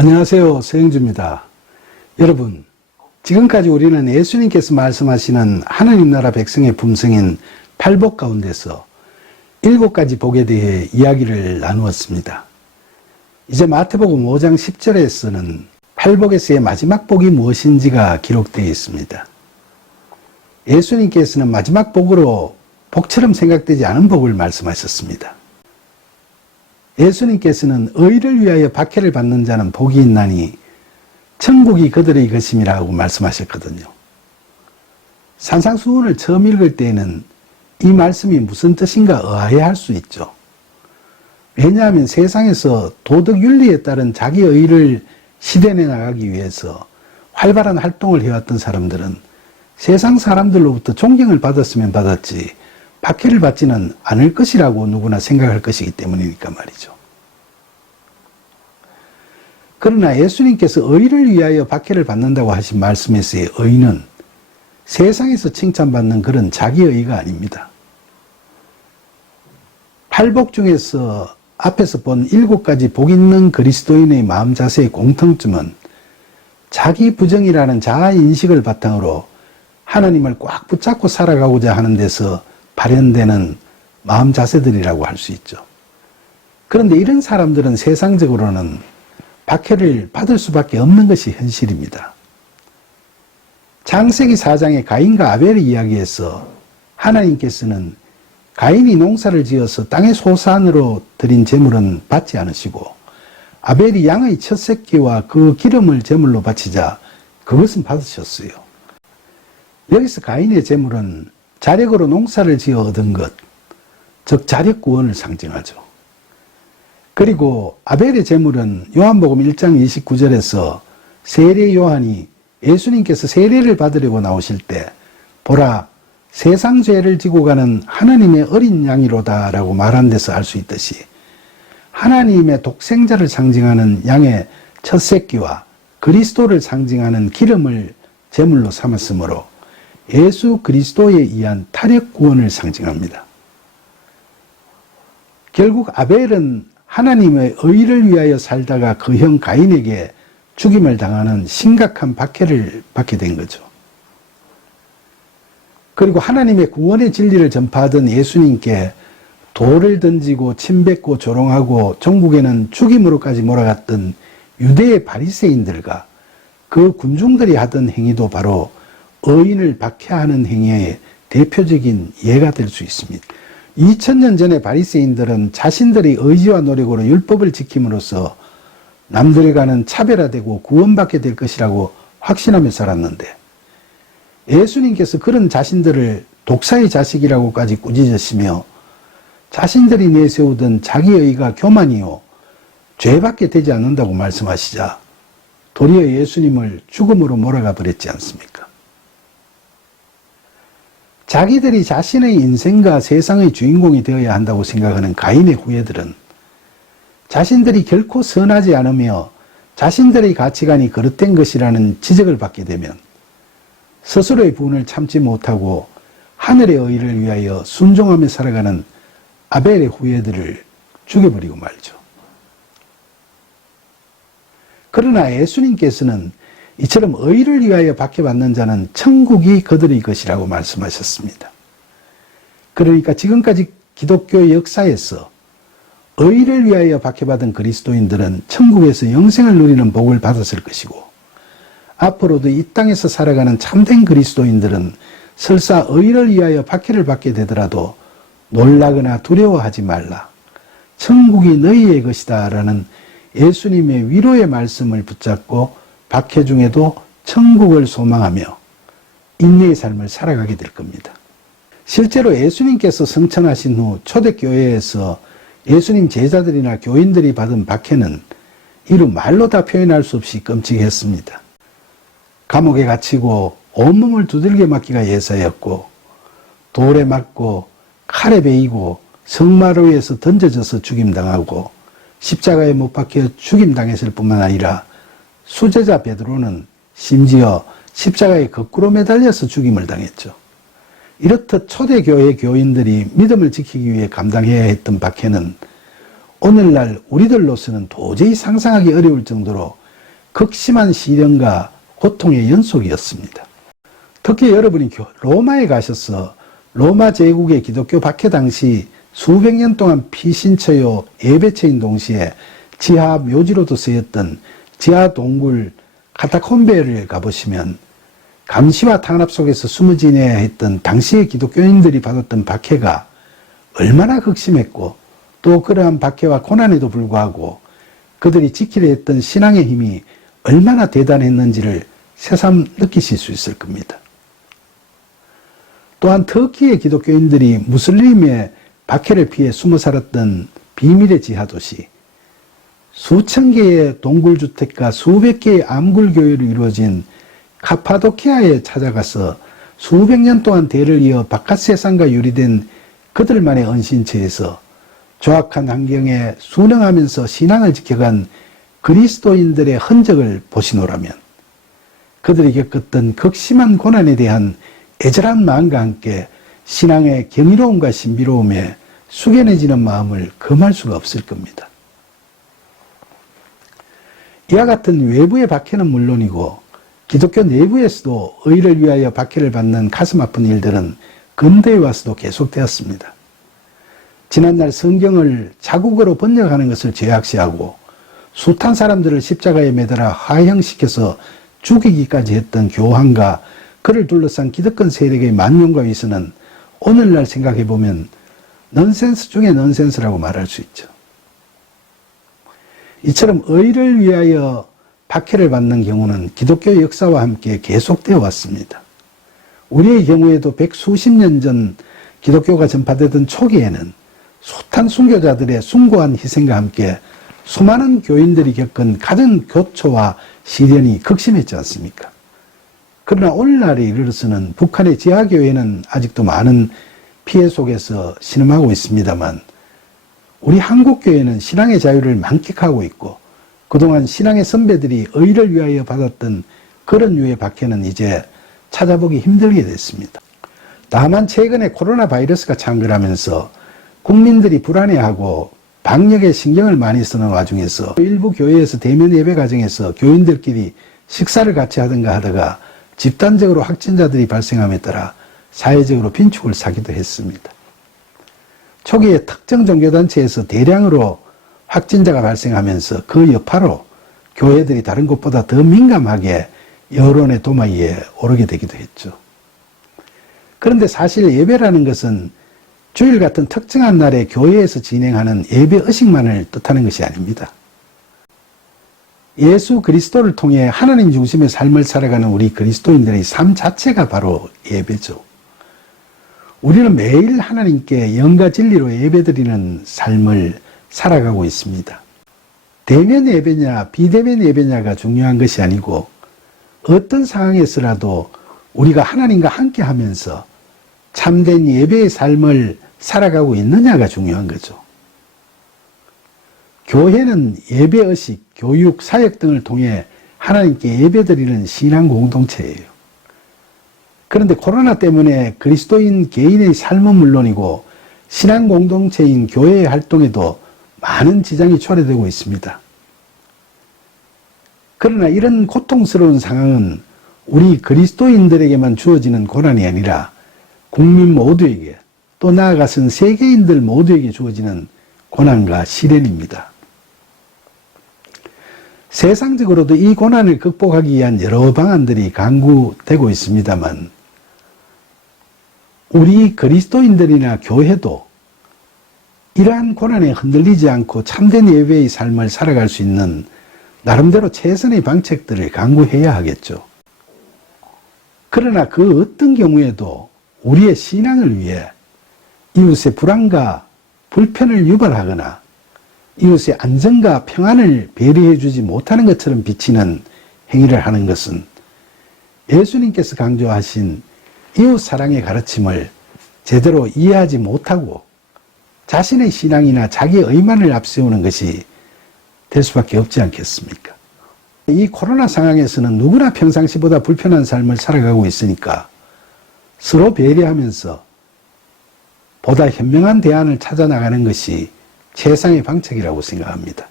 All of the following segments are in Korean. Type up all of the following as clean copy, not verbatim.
안녕하세요. 서영주입니다. 여러분, 지금까지 우리는 예수님께서 말씀하시는 하나님 나라 백성의 품성인 팔복 가운데서 7가지 복에 대해 이야기를 나누었습니다. 이제 마태복음 5장 10절에서는 팔복에서의 마지막 복이 무엇인지가 기록되어 있습니다. 예수님께서는 마지막 복으로 복처럼 생각되지 않은 복을 말씀하셨습니다. 예수님께서는 의를 위하여 박해를 받는 자는 복이 있나니 천국이 그들의 것임이라고 말씀하셨거든요. 산상수훈을 처음 읽을 때에는 이 말씀이 무슨 뜻인가 의아해할 수 있죠. 왜냐하면 세상에서 도덕 윤리에 따른 자기 의를 실현해 나가기 위해서 활발한 활동을 해왔던 사람들은 세상 사람들로부터 존경을 받았으면 받았지 박해를 받지는 않을 것이라고 누구나 생각할 것이기 때문이니까 말이죠. 그러나 예수님께서 의를 위하여 박해를 받는다고 하신 말씀에서의 의는 세상에서 칭찬받는 그런 자기의가 아닙니다. 팔복 중에서 앞에서 본 7가지 복 있는 그리스도인의 마음 자세의 공통점은 자기 부정이라는 자아인식을 바탕으로 하나님을 꽉 붙잡고 살아가고자 하는 데서 발현되는 마음 자세들이라고 할 수 있죠. 그런데 이런 사람들은 세상적으로는 박해를 받을 수밖에 없는 것이 현실입니다. 창세기 4장의 가인과 아벨의 이야기에서 하나님께서는 가인이 농사를 지어서 땅의 소산으로 드린 제물은 받지 않으시고 아벨이 양의 첫 새끼와 그 기름을 제물로 바치자 그것은 받으셨어요. 여기서 가인의 제물은 자력으로 농사를 지어 얻은 것, 즉 자력구원을 상징하죠. 그리고 아벨의 제물은 요한복음 1장 29절에서 세례 요한이 예수님께서 세례를 받으려고 나오실 때 보라 세상 죄를 지고 가는 하나님의 어린 양이로다 라고 말한 데서 알 수 있듯이 하나님의 독생자를 상징하는 양의 첫 새끼와 그리스도를 상징하는 기름을 제물로 삼았으므로 예수 그리스도에 의한 타력 구원을 상징합니다. 결국 아벨은 하나님의 의를 위하여 살다가 그 형 가인에게 죽임을 당하는 심각한 박해를 받게 된 거죠. 그리고 하나님의 구원의 진리를 전파하던 예수님께 돌을 던지고 침뱉고 조롱하고 종국에는 죽임으로까지 몰아갔던 유대의 바리새인들과 그 군중들이 하던 행위도 바로 의인을 박해하는 행위의 대표적인 예가 될 수 있습니다. 2000년 전에 바리새인들은 자신들의 의지와 노력으로 율법을 지킴으로써 남들과는 차별화되고 구원받게 될 것이라고 확신하며 살았는데 예수님께서 그런 자신들을 독사의 자식이라고까지 꾸짖으시며 자신들이 내세우던 자기의가 교만이요 죄밖에 되지 않는다고 말씀하시자 도리어 예수님을 죽음으로 몰아가 버렸지 않습니까? 자기들이 자신의 인생과 세상의 주인공이 되어야 한다고 생각하는 가인의 후예들은 자신들이 결코 선하지 않으며 자신들의 가치관이 거릇된 것이라는 지적을 받게 되면 스스로의 분을 참지 못하고 하늘의 의를 위하여 순종하며 살아가는 아벨의 후예들을 죽여버리고 말죠. 그러나 예수님께서는 이처럼 의를 위하여 박해받는 자는 천국이 그들의 것이라고 말씀하셨습니다. 그러니까 지금까지 기독교의 역사에서 의를 위하여 박해받은 그리스도인들은 천국에서 영생을 누리는 복을 받았을 것이고 앞으로도 이 땅에서 살아가는 참된 그리스도인들은 설사 의를 위하여 박해를 받게 되더라도 놀라거나 두려워하지 말라. 천국이 너희의 것이다 라는 예수님의 위로의 말씀을 붙잡고 박해 중에도 천국을 소망하며 인내의 삶을 살아가게 될 겁니다. 실제로 예수님께서 성천하신 후 초대교회에서 예수님 제자들이나 교인들이 받은 박해는 이루 말로 다 표현할 수 없이 끔찍했습니다. 감옥에 갇히고 온몸을 두들겨 맞기가 예사였고 돌에 맞고 칼에 베이고 성마루에서 던져져서 죽임당하고 십자가에 못 박혀 죽임당했을 뿐만 아니라 수제자 베드로는 심지어 십자가에 거꾸로 매달려서 죽임을 당했죠. 이렇듯 초대교회 교인들이 믿음을 지키기 위해 감당해야 했던 박해는 오늘날 우리들로서는 도저히 상상하기 어려울 정도로 극심한 시련과 고통의 연속이었습니다. 특히 여러분이 로마에 가셔서 로마 제국의 기독교 박해 당시 수백 년 동안 피신처요 예배처인 동시에 지하 묘지로도 쓰였던 지하 동굴 카타콤베를 가보시면 감시와 탄압 속에서 숨어 지내야 했던 당시의 기독교인들이 받았던 박해가 얼마나 극심했고 또 그러한 박해와 고난에도 불구하고 그들이 지키려 했던 신앙의 힘이 얼마나 대단했는지를 새삼 느끼실 수 있을 겁니다. 또한 터키의 기독교인들이 무슬림의 박해를 피해 숨어 살았던 비밀의 지하도시, 수천 개의 동굴주택과 수백 개의 암굴교회로 이루어진 카파도키아에 찾아가서 수백 년 동안 대를 이어 바깥 세상과 유리된 그들만의 언신처에서 조악한 환경에 순응하면서 신앙을 지켜간 그리스도인들의 흔적을 보시노라면 그들이 겪었던 극심한 고난에 대한 애절한 마음과 함께 신앙의 경이로움과 신비로움에 숙연해지는 마음을 금할 수가 없을 겁니다. 이와 같은 외부의 박해는 물론이고 기독교 내부에서도 의를 위하여 박해를 받는 가슴 아픈 일들은 근대에 와서도 계속되었습니다. 지난날 성경을 자국어로 번역하는 것을 죄악시하고 숱한 사람들을 십자가에 매달아 화형시켜서 죽이기까지 했던 교황과 그를 둘러싼 기득권 세력의 만용과 위선은 오늘날 생각해보면 넌센스 중에 넌센스라고 말할 수 있죠. 이처럼 의를 위하여 박해를 받는 경우는 기독교 역사와 함께 계속되어 왔습니다. 우리의 경우에도 백수십 년 전 기독교가 전파되던 초기에는 숱한 순교자들의 숭고한 희생과 함께 수많은 교인들이 겪은 가정 교초와 시련이 극심했지 않습니까? 그러나 오늘날에 이르러서는 북한의 지하교회는 아직도 많은 피해 속에서 신음하고 있습니다만 우리 한국교회는 신앙의 자유를 만끽하고 있고 그동안 신앙의 선배들이 의를 위하여 받았던 그런 류의 박해는 이제 찾아보기 힘들게 됐습니다. 다만 최근에 코로나 바이러스가 창궐하면서 국민들이 불안해하고 방역에 신경을 많이 쓰는 와중에서 일부 교회에서 대면 예배 과정에서 교인들끼리 식사를 같이 하든가 하다가 집단적으로 확진자들이 발생함에 따라 사회적으로 빈축을 사기도 했습니다. 초기에 특정 종교단체에서 대량으로 확진자가 발생하면서 그 여파로 교회들이 다른 곳보다 더 민감하게 여론의 도마위에 오르게 되기도 했죠. 그런데 사실 예배라는 것은 주일 같은 특정한 날에 교회에서 진행하는 예배 의식만을 뜻하는 것이 아닙니다. 예수 그리스도를 통해 하나님 중심의 삶을 살아가는 우리 그리스도인들의 삶 자체가 바로 예배죠. 우리는 매일 하나님께 영과 진리로 예배드리는 삶을 살아가고 있습니다. 대면 예배냐 비대면 예배냐가 중요한 것이 아니고 어떤 상황에서라도 우리가 하나님과 함께 하면서 참된 예배의 삶을 살아가고 있느냐가 중요한 거죠. 교회는 예배의식, 교육, 사역 등을 통해 하나님께 예배드리는 신앙 공동체예요. 그런데 코로나 때문에 그리스도인 개인의 삶은 물론이고 신앙 공동체인 교회의 활동에도 많은 지장이 초래되고 있습니다. 그러나 이런 고통스러운 상황은 우리 그리스도인들에게만 주어지는 고난이 아니라 국민 모두에게 또 나아가서는 세계인들 모두에게 주어지는 고난과 시련입니다. 세상적으로도 이 고난을 극복하기 위한 여러 방안들이 강구되고 있습니다만 우리 그리스도인들이나 교회도 이러한 고난에 흔들리지 않고 참된 예배의 삶을 살아갈 수 있는 나름대로 최선의 방책들을 강구해야 하겠죠. 그러나 그 어떤 경우에도 우리의 신앙을 위해 이웃의 불안과 불편을 유발하거나 이웃의 안전과 평안을 배려해 주지 못하는 것처럼 비치는 행위를 하는 것은 예수님께서 강조하신 이웃 사랑의 가르침을 제대로 이해하지 못하고 자신의 신앙이나 자기 의만을 앞세우는 것이 될 수밖에 없지 않겠습니까? 이 코로나 상황에서는 누구나 평상시보다 불편한 삶을 살아가고 있으니까 서로 배려하면서 보다 현명한 대안을 찾아 나가는 것이 최상의 방책이라고 생각합니다.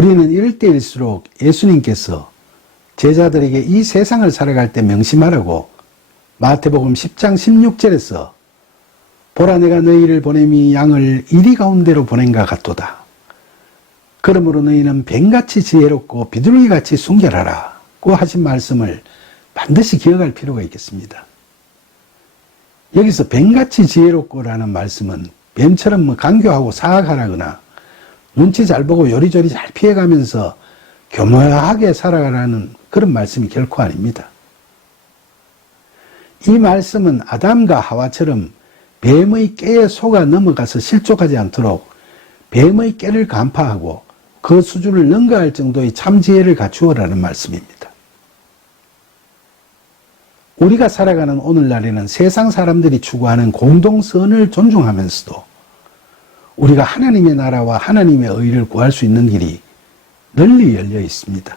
우리는 이럴 때일수록 예수님께서 제자들에게 이 세상을 살아갈 때 명심하라고 마태복음 10장 16절에서 보라 내가 너희를 보냄이 양을 이리 가운데로 보낸가 같도다. 그러므로 너희는 뱀같이 지혜롭고 비둘기같이 순결하라고 하신 말씀을 반드시 기억할 필요가 있겠습니다. 여기서 뱀같이 지혜롭고라는 말씀은 뱀처럼 간교하고 사악하라거나 눈치 잘 보고 요리조리 잘 피해가면서 교묘하게 살아가라는 그런 말씀이 결코 아닙니다. 이 말씀은 아담과 하와처럼 뱀의 깨에 속아 넘어가서 실족하지 않도록 뱀의 깨를 간파하고 그 수준을 능가할 정도의 참 지혜를 갖추어라는 말씀입니다. 우리가 살아가는 오늘날에는 세상 사람들이 추구하는 공동선을 존중하면서도 우리가 하나님의 나라와 하나님의 의를 구할 수 있는 길이 널리 열려 있습니다.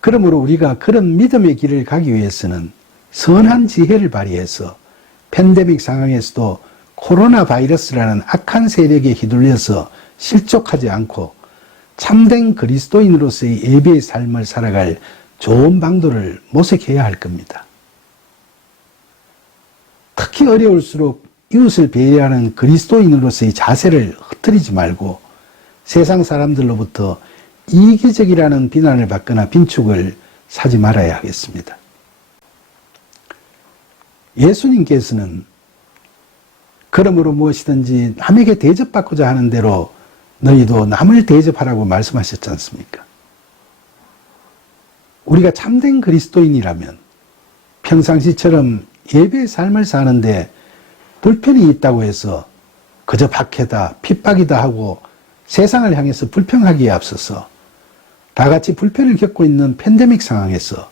그러므로 우리가 그런 믿음의 길을 가기 위해서는 선한 지혜를 발휘해서 팬데믹 상황에서도 코로나 바이러스라는 악한 세력에 휘둘려서 실족하지 않고 참된 그리스도인으로서의 예배의 삶을 살아갈 좋은 방도를 모색해야 할 겁니다. 특히 어려울수록 이웃을 배려하는 그리스도인으로서의 자세를 흐트리지 말고 세상 사람들로부터 이기적이라는 비난을 받거나 빈축을 사지 말아야 하겠습니다. 예수님께서는 그러므로 무엇이든지 남에게 대접받고자 하는 대로 너희도 남을 대접하라고 말씀하셨지 않습니까? 우리가 참된 그리스도인이라면 평상시처럼 예배의 삶을 사는데 불편이 있다고 해서 그저 박해다, 핍박이다 하고 세상을 향해서 불평하기에 앞서서 다 같이 불편을 겪고 있는 팬데믹 상황에서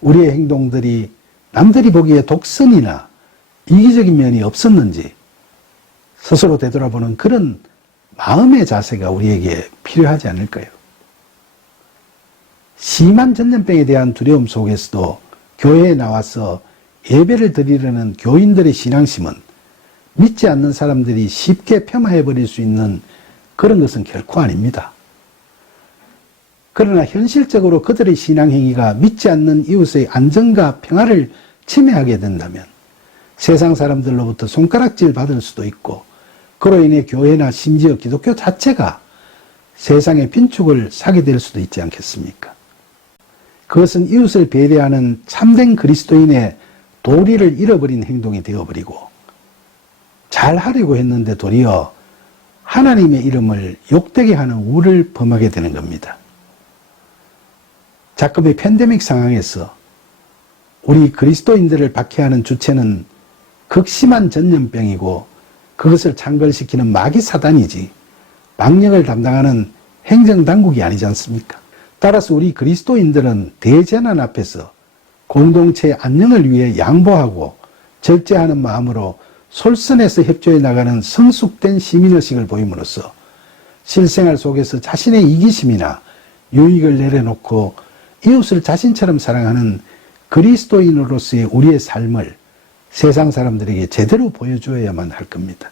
우리의 행동들이 남들이 보기에 독선이나 이기적인 면이 없었는지 스스로 되돌아보는 그런 마음의 자세가 우리에게 필요하지 않을까요? 심한 전염병에 대한 두려움 속에서도 교회에 나와서 예배를 드리려는 교인들의 신앙심은 믿지 않는 사람들이 쉽게 폄하해버릴 수 있는 그런 것은 결코 아닙니다. 그러나 현실적으로 그들의 신앙행위가 믿지 않는 이웃의 안전과 평화를 침해하게 된다면 세상 사람들로부터 손가락질 받을 수도 있고 그로 인해 교회나 심지어 기독교 자체가 세상의 빈축을 사게 될 수도 있지 않겠습니까? 그것은 이웃을 배려하는 참된 그리스도인의 도리를 잃어버린 행동이 되어버리고 잘하려고 했는데 도리어 하나님의 이름을 욕되게 하는 우를 범하게 되는 겁니다. 자금의 팬데믹 상황에서 우리 그리스도인들을 박해하는 주체는 극심한 전염병이고 그것을 창궐시키는 마귀 사단이지 방역을 담당하는 행정당국이 아니지 않습니까? 따라서 우리 그리스도인들은 대재난 앞에서 공동체의 안녕을 위해 양보하고 절제하는 마음으로 솔선해서 협조해 나가는 성숙된 시민의식을 보임으로써 실생활 속에서 자신의 이기심이나 유익을 내려놓고 이웃을 자신처럼 사랑하는 그리스도인으로서의 우리의 삶을 세상 사람들에게 제대로 보여주어야만 할 겁니다.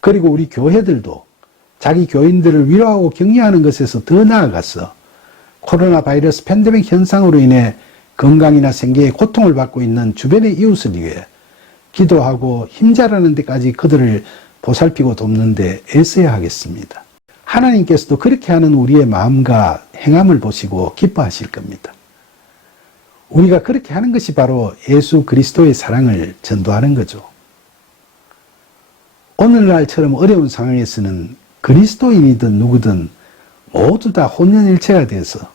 그리고 우리 교회들도 자기 교인들을 위로하고 격려하는 것에서 더 나아가서 코로나 바이러스 팬데믹 현상으로 인해 건강이나 생계에 고통을 받고 있는 주변의 이웃을 위해 기도하고 힘자라는 데까지 그들을 보살피고 돕는 데 애써야 하겠습니다. 하나님께서도 그렇게 하는 우리의 마음과 행함을 보시고 기뻐하실 겁니다. 우리가 그렇게 하는 것이 바로 예수 그리스도의 사랑을 전도하는 거죠. 오늘날처럼 어려운 상황에서는 그리스도인이든 누구든 모두 다 혼연일체가 돼서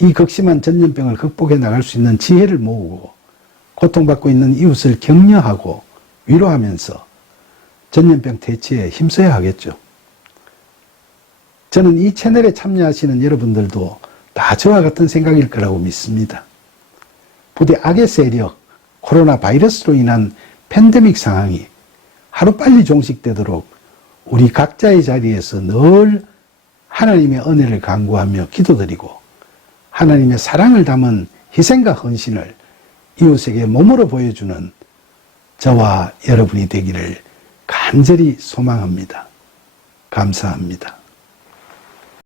이 극심한 전염병을 극복해 나갈 수 있는 지혜를 모으고 고통받고 있는 이웃을 격려하고 위로하면서 전염병 퇴치에 힘써야 하겠죠. 저는 이 채널에 참여하시는 여러분들도 다 저와 같은 생각일 거라고 믿습니다. 부디 악의 세력, 코로나 바이러스로 인한 팬데믹 상황이 하루빨리 종식되도록 우리 각자의 자리에서 늘 하나님의 은혜를 간구하며 기도드리고 하나님의 사랑을 담은 희생과 헌신을 이웃에게 몸으로 보여주는 저와 여러분이 되기를 간절히 소망합니다. 감사합니다.